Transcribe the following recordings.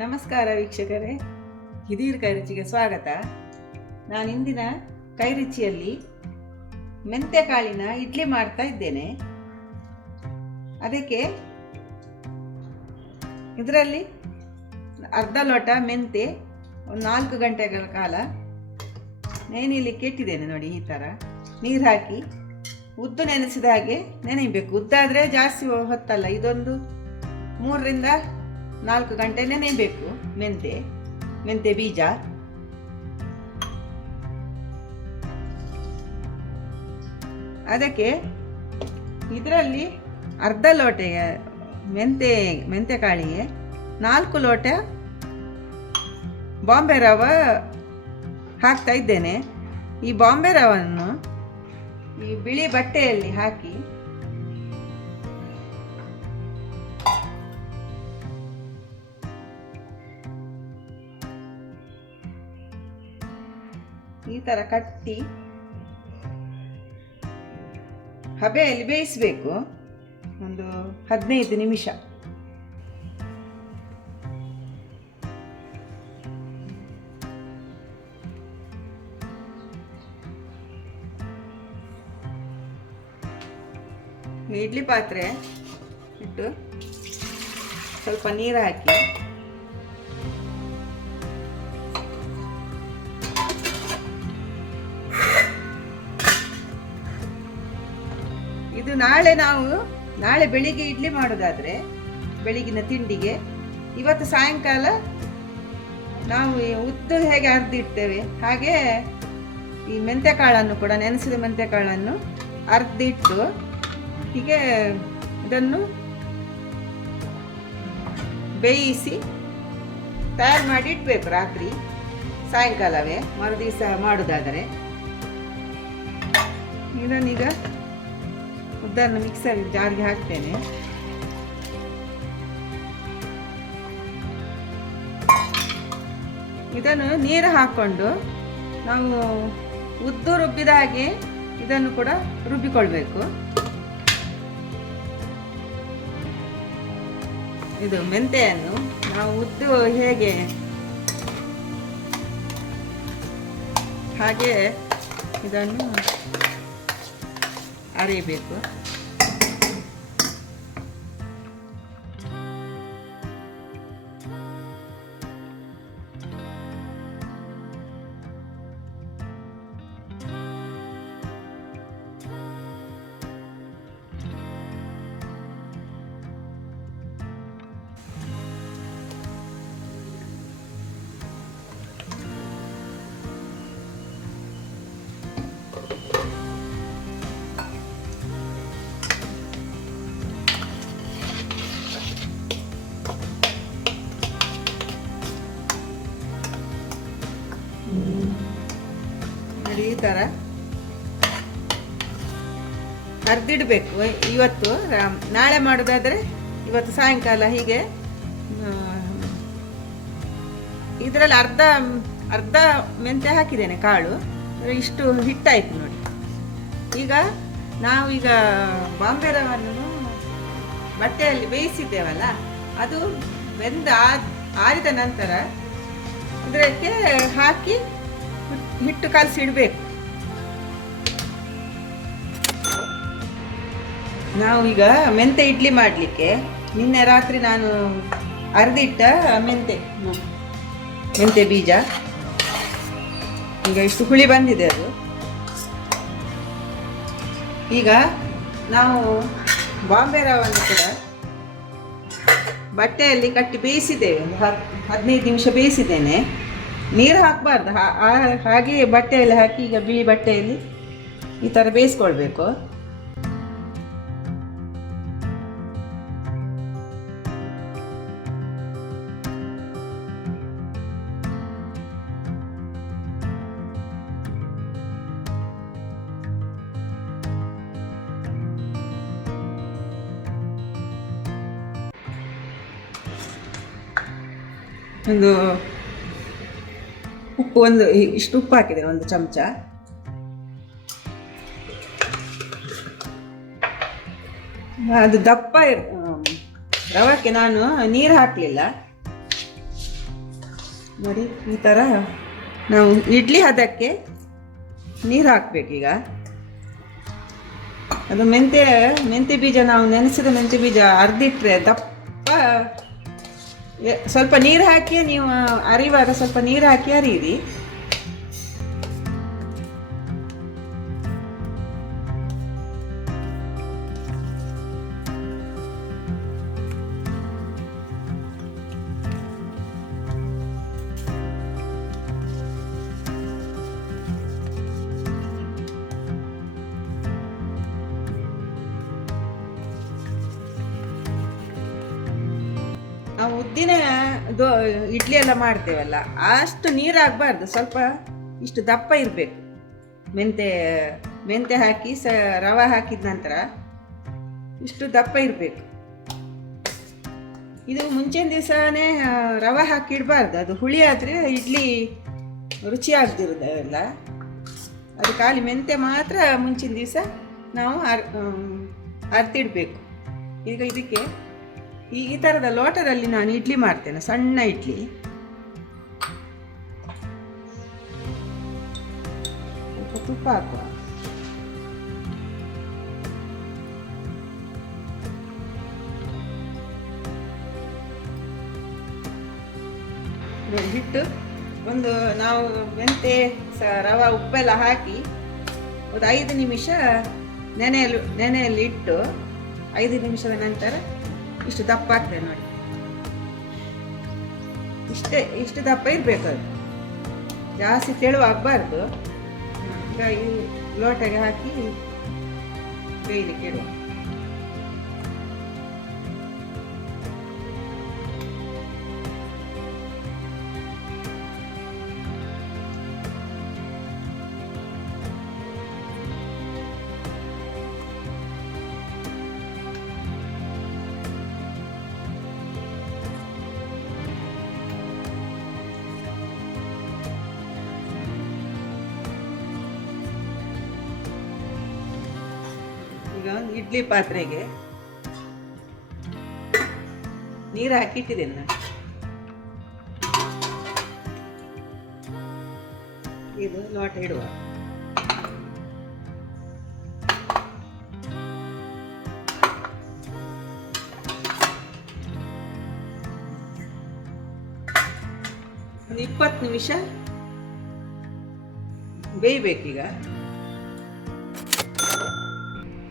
ನಮಸ್ಕಾರ ವೀಕ್ಷಕರೇ, ಹಿದೀರ್ ಕೈರುಚಿಗೆ ಸ್ವಾಗತ. ನಾನು ಇಂದಿನ ಕೈರುಚಿಯಲ್ಲಿ ಮೆಂತ್ಯಕಾಳಿನ ಇಡ್ಲಿ ಮಾಡ್ತಾ ಇದ್ದೇನೆ. ಅದಕ್ಕೆ ಇದರಲ್ಲಿ ಅರ್ಧ ಲೋಟ ಮೆಂತೆ ಒಂದು 4 ಗಂಟೆಗಳ ಕಾಲ ನೆನೆಯಲಿಕ್ಕೆ ಇಟ್ಟಿದ್ದೇನೆ. ನೋಡಿ, ಈ ಥರ ನೀರು ಹಾಕಿ ಉದ್ದು ನೆನೆಸಿದ ಹಾಗೆ ನೆನೆಯಬೇಕು. ಉದ್ದಾದರೆ ಜಾಸ್ತಿ ಹೊತ್ತಲ್ಲ, ಇದೊಂದು 3 ರಿಂದ 4 ಗಂಟೆ ನೆನೆಯಬೇಕು. ಮೆಂತೆ ಬೀಜ ಅದಕ್ಕೆ ಇದರಲ್ಲಿ ಅರ್ಧ ಲೋಟೆಗೆ ಮೆಂತೆಕಾಳಿಗೆ 4 ಲೋಟ ಬಾಂಬೆ ರವೆ ಹಾಕ್ತಾ ಇದ್ದೇನೆ. ಈ ಬಾಂಬೆ ರವನ್ನು ಈ ಬಿಳಿ ಬಟ್ಟೆಯಲ್ಲಿ ಹಾಕಿ ಈ ಥರ ಕಟ್ಟಿ ಹಬೆಯಲ್ಲಿ ಬೇಯಿಸಬೇಕು ಒಂದು 15 ನಿಮಿಷ. ಇಡ್ಲಿ ಪಾತ್ರೆ ಇಟ್ಟು ಸ್ವಲ್ಪ ನೀರು ಹಾಕಿ ಇದು ನಾಳೆ ಬೆಳಿಗ್ಗೆ ಇಡ್ಲಿ ಮಾಡೋದಾದರೆ ಬೆಳಿಗಿನ ತಿಂಡಿಗೆ, ಇವತ್ತು ಸಾಯಂಕಾಲ ನಾವು ಉದ್ದು ಹೇಗೆ ಅರ್ದಿಡ್ತೇವೆ ಹಾಗೆ ಈ ಮೆಂತೆಕಾಳನ್ನು ಕೂಡ, ನೆನೆಸಿದ ಮೆಂತೆಕಾಳನ್ನು ಅರ್ದಿಟ್ಟು ಹೀಗೆ ಇದನ್ನು ಬೇಯಿಸಿ ತಯಾರು ಮಾಡಿ ಇಡಬೇಕು. ರಾತ್ರಿ ಸಾಯಂಕಾಲವೇ ಮರುದಿವಸ ಮಾಡೋದಾದರೆ ಇದನ್ನೀಗ ಉದ್ದನ್ನು ಮಿಕ್ಸರ್ ಜಾರ್ಗೆ ಹಾಕ್ತೇನೆ. ಇದನ್ನು ನೀರು ಹಾಕ್ಕೊಂಡು ನಾವು ಉದ್ದು ರುಬ್ಬಿದ ಹಾಗೆ ಇದನ್ನು ಕೂಡ ರುಬ್ಬಿಕೊಳ್ಬೇಕು. ಇದು ಮೆಂತೆಯನ್ನು ನಾವು ಉದ್ದು ಹೇಗೆ ಹಾಗೆ ಇದನ್ನು ಅರಿಬೇಕು. ಈ ಥರ ಅರ್ದಿಡಬೇಕು. ಇವತ್ತು ನಾಳೆ ಮಾಡೋದಾದರೆ ಇವತ್ತು ಸಾಯಂಕಾಲ ಹೀಗೆ ಇದರಲ್ಲಿ ಅರ್ಧ ಮೆಂತೆ ಹಾಕಿದ್ದೇನೆ ಕಾಳು. ಇಷ್ಟು ಹಿಟ್ಟಾಯಿತು ನೋಡಿ. ಈಗ ಬಾಂಬೆ ರವನ್ನು ಬಟ್ಟೆಯಲ್ಲಿ ಬೇಯಿಸಿದ್ದೇವಲ್ಲ, ಅದು ಆರಿದ ನಂತರ ಇದಕ್ಕೆ ಹಾಕಿ ಹಿಟ್ಟು ಕಲಸಿಡಬೇಕು. ನಾವೀಗ ಮೆಂತೆ ಇಡ್ಲಿ ಮಾಡಲಿಕ್ಕೆ ನಿನ್ನೆ ರಾತ್ರಿ ನಾನು ಅರ್ದಿಟ್ಟ ಮೆಂತೆ ಬೀಜ ಈಗ ಇಷ್ಟು ಹುಳಿ ಬಂದಿದೆ. ಅದು ಈಗ ನಾವು ಬಾಂಬೆ ರವನ್ನು ಕೂಡ ಬಟ್ಟೆಯಲ್ಲಿ ಕಟ್ಟಿ ಬೇಯಿಸಿದ್ದೇವೆ. ಒಂದು 15 ನಿಮಿಷ ಬೇಯಿಸಿದ್ದೇನೆ. ನೀರು ಹಾಕಬಾರ್ದು, ಹಾಗೆ ಬಟ್ಟೆಯಲ್ಲಿ ಹಾಕಿ ಈಗ ಬಿಳಿ ಬಟ್ಟೆಯಲ್ಲಿ ಈ ಥರ ಬೇಯಿಸ್ಕೊಳ್ಬೇಕು. ಒಂದು ಉಪ್ಪು ಇಷ್ಟು ಉಪ್ಪು ಹಾಕಿದೆ, 1 ಚಮಚ. ಅದು ದಪ್ಪ ರವಕ್ಕೆ ನಾನು ನೀರು ಹಾಕಲಿಲ್ಲ. ನೋಡಿ ಈ ಥರ ನಾವು ಇಡ್ಲಿ ಹದಕ್ಕೆ ನೀರು ಹಾಕಬೇಕೀಗ. ಅದು ಮೆಂತ್ಯ ಬೀಜ ನಾವು ನೆನೆಸಿದ ಮೆಂತ್ಯ ಬೀಜ ಅರ್ದಿಟ್ರೆ ದಪ್ಪ ಸ್ವಲ್ಪ ನೀರು ಹಾಕಿ ನೀವು ಅರಿವಾಗ ಸ್ವಲ್ಪ ನೀರು ಹಾಕಿ ಅರಿಯಿರಿ. ನಾವು ಉದ್ದಿನ ಇಡ್ಲಿ ಎಲ್ಲ ಮಾಡ್ತೇವಲ್ಲ ಅಷ್ಟು ನೀರು ಆಗಬಾರ್ದು, ಸ್ವಲ್ಪ ಇಷ್ಟು ದಪ್ಪ ಇರಬೇಕು. ಮೆಂತೆ ಹಾಕಿ ರವೆ ಹಾಕಿದ ನಂತರ ಇಷ್ಟು ದಪ್ಪ ಇರಬೇಕು. ಇದು ಮುಂಚಿನ ದಿವಸನೇ ರವೆ ಹಾಕಿ ಇಡಬಾರ್ದು, ಅದು ಹುಳಿ ಆದರೆ ಇಡ್ಲಿ ರುಚಿ ಆಗ್ದಿರೋದಲ್ಲ. ಅದು ಖಾಲಿ ಮೆಂತೆ ಮಾತ್ರ ಮುಂಚಿನ ದಿವಸ ನಾವು ಅರ್ತಿಡಬೇಕು. ಈಗ ಇದಕ್ಕೆ ಈ ಥರದ ಲೋಟದಲ್ಲಿ ನಾನು ಇಡ್ಲಿ ಮಾಡ್ತೇನೆ, ಸಣ್ಣ ಇಡ್ಲಿ. ಸ್ವಲ್ಪ ತುಪ್ಪ ಹಾಕುವ. ಹಿಟ್ಟು ಒಂದು ನಾವು ಮೆಂತೆ ರವೆ ಉಪ್ಪೆಲ್ಲ ಹಾಕಿ ಒಂದು 5 ನಿಮಿಷ ನೆನೆಯಲ್ಲಿ ಇಟ್ಟು 5 ನಿಮಿಷದ ನಂತರ ಇಷ್ಟು ದಪ್ಪ ಆಗ್ತದೆ ನೋಡಿ. ಇಷ್ಟು ದಪ್ಪ ಇರಬೇಕು, ಅದು ಜಾಸ್ತಿ ತೆಳುವಾಗಬಾರ್ದು. ಈಗ ಈ ಲೋಟಗೆ ಹಾಕಿ ಬೇಯಲಿಕ್ಕೆ ಇಡುವ. ಈಗ ಇಡ್ಲಿ ಪಾತ್ರೆಗೆ ನೀರು ಹಾಕಿಟ್ಟಿದ್ದೇನೆ ನಾನು. ಇದು ಲೋಟ ಇಡುವ. ಒಂದು 20 ನಿಮಿಷ ಬೇಯಬೇಕೀಗ.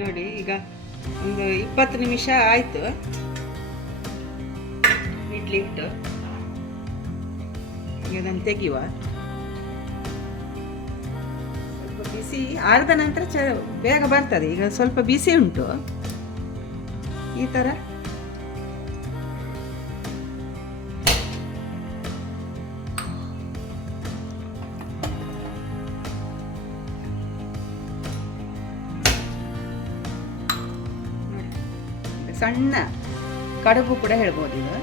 ನೋಡಿ ಈಗ ಒಂದು 20 ನಿಮಿಷ ಆಯಿತು ಇಡ್ಲಿ ಇಟ್ಟು. ಈಗ ಅದನ್ನು ತೆಗೆಯುವ. ಸ್ವಲ್ಪ ಬಿಸಿ ಆರಿದ ನಂತರ ಬೇಗ ಬರ್ತದೆ. ಈಗ ಸ್ವಲ್ಪ ಬಿಸಿ ಉಂಟು. ಈ ಥರ ಸಣ್ಣ ಕಡುಬು ಕೂಡ ಹೇಳ್ಬೋದು. ಇದು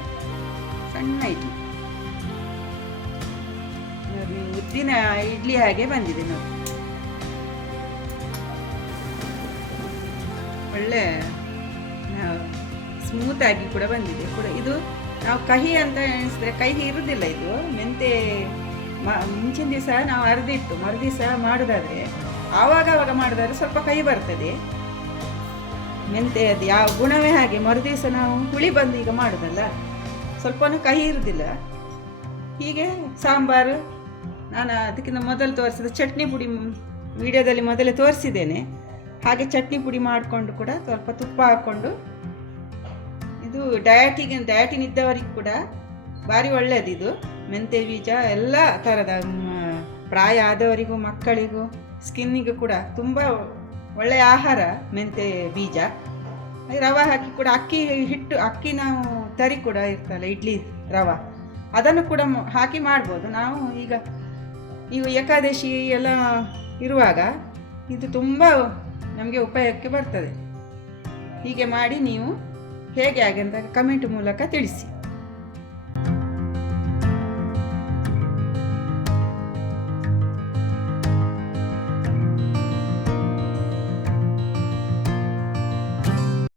ಸಣ್ಣ ಇಡ್ಲಿ, ಉದ್ದಿನ ಇಡ್ಲಿ ಹಾಗೆ ಬಂದಿದೆ ನೋಡಿ. ಒಳ್ಳೆ ಸ್ಮೂತ್ ಆಗಿ ಕೂಡ ಬಂದಿದೆ ಕೂಡ. ಇದು ನಾವು ಕಹಿ ಅಂತ ಎಣಿಸಿದ್ರೆ ಕಹಿ ಇರುವುದಿಲ್ಲ. ಇದು ಮೆಂತೆ ಮುಂಚಿನ ದಿವಸ ನಾವು ಅರ್ದಿಟ್ಟು ಮರುದಿವಸ ಮಾಡೋದಾದ್ರೆ ಆವಾಗ ಮಾಡೋದಾದ್ರೆ ಸ್ವಲ್ಪ ಕಹಿ ಬರ್ತದೆ. ಮೆಂತೆ ಅದು ಯಾವ ಗುಣವೇ ಹಾಗೆ. ಮರುದಿವಸ ನಾವು ಹುಳಿ ಬಂದು ಈಗ ಮಾಡೋದಲ್ಲ, ಸ್ವಲ್ಪನೂ ಕಹಿ ಇರುವುದಿಲ್ಲ. ಹೀಗೆ ಸಾಂಬಾರು ನಾನು ಅದಕ್ಕಿಂತ ಮೊದಲು ತೋರಿಸಿದ ಚಟ್ನಿ ಪುಡಿ ವಿಡಿಯೋದಲ್ಲಿ ಮೊದಲೇ ತೋರಿಸಿದ್ದೇನೆ. ಹಾಗೆ ಚಟ್ನಿ ಪುಡಿ ಮಾಡಿಕೊಂಡು ಕೂಡ ಸ್ವಲ್ಪ ತುಪ್ಪ ಹಾಕ್ಕೊಂಡು, ಇದು ಡಯಟಿನ್ ಇದ್ದವರಿಗೆ ಕೂಡ ಭಾರಿ ಒಳ್ಳೆಯದು. ಇದು ಮೆಂತೆ ಬೀಜ ಎಲ್ಲ ಥರದ ಪ್ರಾಯ ಆದವರಿಗೂ ಮಕ್ಕಳಿಗೂ ಸ್ಕಿನ್ನಿಗೂ ಕೂಡ ತುಂಬ ಒಳ್ಳೆಯ ಆಹಾರ ಮೆಂತೆ ಬೀಜ. ರವೆ ಹಾಕಿ ಕೂಡ ಅಕ್ಕಿ ನಾವು ತರಿ ಕೂಡ ಇರ್ತಲ್ಲ ಇಡ್ಲಿ ರವೆ, ಅದನ್ನು ಕೂಡ ಹಾಕಿ ಮಾಡ್ಬೋದು. ನಾವು ಈಗ ಏಕಾದಶಿ ಎಲ್ಲ ಇರುವಾಗ ಇದು ತುಂಬ ನಮಗೆ ಉಪಯೋಗಕ್ಕೆ ಬರ್ತದೆ. ಹೀಗೆ ಮಾಡಿ ನೀವು ಹೇಗೆ ಆಗಿ ಅಂತ ಕಮೆಂಟ್ ಮೂಲಕ ತಿಳಿಸಿ.